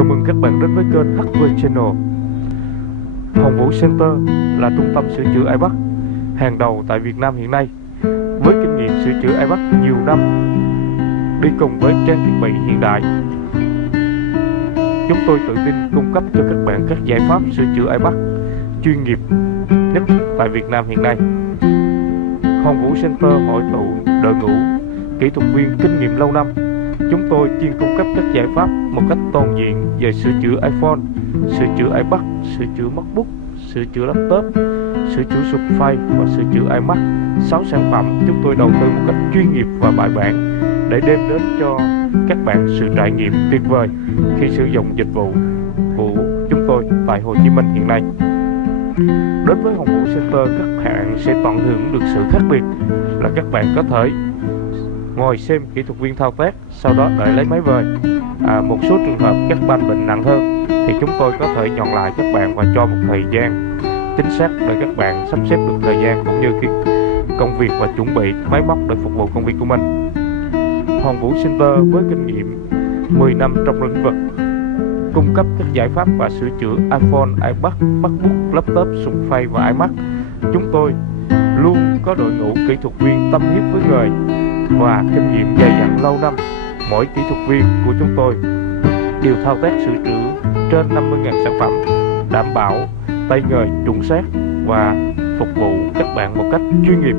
Chào mừng các bạn đến với kênh HV Channel. Hồng Vũ Center là trung tâm sửa chữa iPad hàng đầu tại Việt Nam hiện nay, với kinh nghiệm sửa chữa iPad nhiều năm, đi cùng với trang thiết bị hiện đại. Chúng tôi tự tin cung cấp cho các bạn các giải pháp sửa chữa iPad chuyên nghiệp nhất tại Việt Nam hiện nay. Hồng Vũ Center hội tụ đội ngũ kỹ thuật viên kinh nghiệm lâu năm. Chúng tôi chuyên cung cấp các giải pháp một cách toàn diện về sửa chữa iPhone, sửa chữa iPad, sửa chữa MacBook, sửa chữa laptop, sửa chữa Surface và sửa chữa iMac. 6 sản phẩm chúng tôi đầu tư một cách chuyên nghiệp và bài bản để đem đến cho các bạn sự trải nghiệm tuyệt vời khi sử dụng dịch vụ của chúng tôi tại Hồ Chí Minh hiện nay. Đến với Hồng Vũ Center, các bạn sẽ tận hưởng được sự khác biệt là các bạn có thể ngồi xem kỹ thuật viên thao tác, sau đó đợi lấy máy về. Một số trường hợp các ban bệnh nặng hơn thì chúng tôi có thể nhọn lại các bạn và cho một thời gian chính xác để các bạn sắp xếp được thời gian cũng như công việc và chuẩn bị máy móc để phục vụ công việc của mình. Hồng Vũ Center với kinh nghiệm 10 năm trong lĩnh vực cung cấp các giải pháp và sửa chữa iPhone, iPad, MacBook, laptop, Surface và iMac. Chúng tôi luôn có đội ngũ kỹ thuật viên tâm huyết với nghề và kinh nghiệm dày dặn lâu năm. Mỗi kỹ thuật viên của chúng tôi đều thao tác sửa chữa trên 50.000 sản phẩm, đảm bảo tay nghề chuẩn xác và phục vụ các bạn một cách chuyên nghiệp.